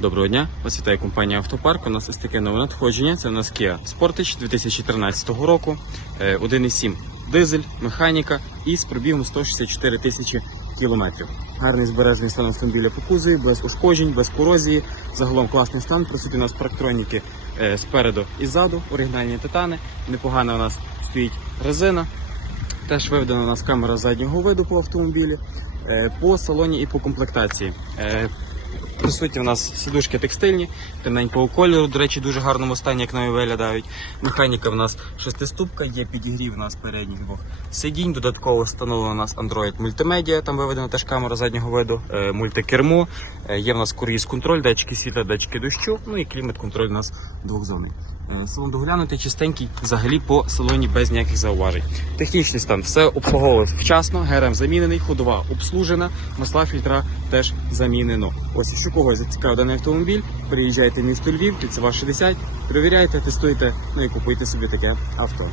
Доброго дня, вас вітає компанія Автопарк. У нас ось таке нове надходження. Це у нас Kia Sportage 2013 року. Е, 1,7 дизель, механіка і з пробігом 164 тисячі кілометрів. Гарний збережений стан автомобіля по кузові, без ушкоджень, без корозії. Загалом класний стан. Присутні у нас парктроніки е, спереду і ззаду, оригінальні титани. Непогана у нас стоїть резина. Теж виведена у нас камера заднього виду по автомобілі, Е, по салоні і по комплектації. Е, суті, в нас сідушки текстильні, темненького кольору, до речі, дуже гарному стані, як нові виглядають. Механіка в нас шестиступка, є підігрів у нас передніх двох сидінь. Додатково встановлено у нас Android мультимедіа, там виведена теж камера заднього виду, е, мультикермо. Е, Є в нас круїз контроль, датчики світла, датчики дощу, ну і клімат контроль у нас двохзонний. Е, Салон доглянутий, чистенький, взагалі по салоні без ніяких зауважень. Технічний стан все обслуговував вчасно, ГРМ замінений, ходова обслужена, масла фільтра теж замінено. Ось якщо когось зацікавив даний автомобіль, приїжджайте в місто Львів, Кільцева 60, перевіряйте, тестуйте, ну і купуйте собі таке авто.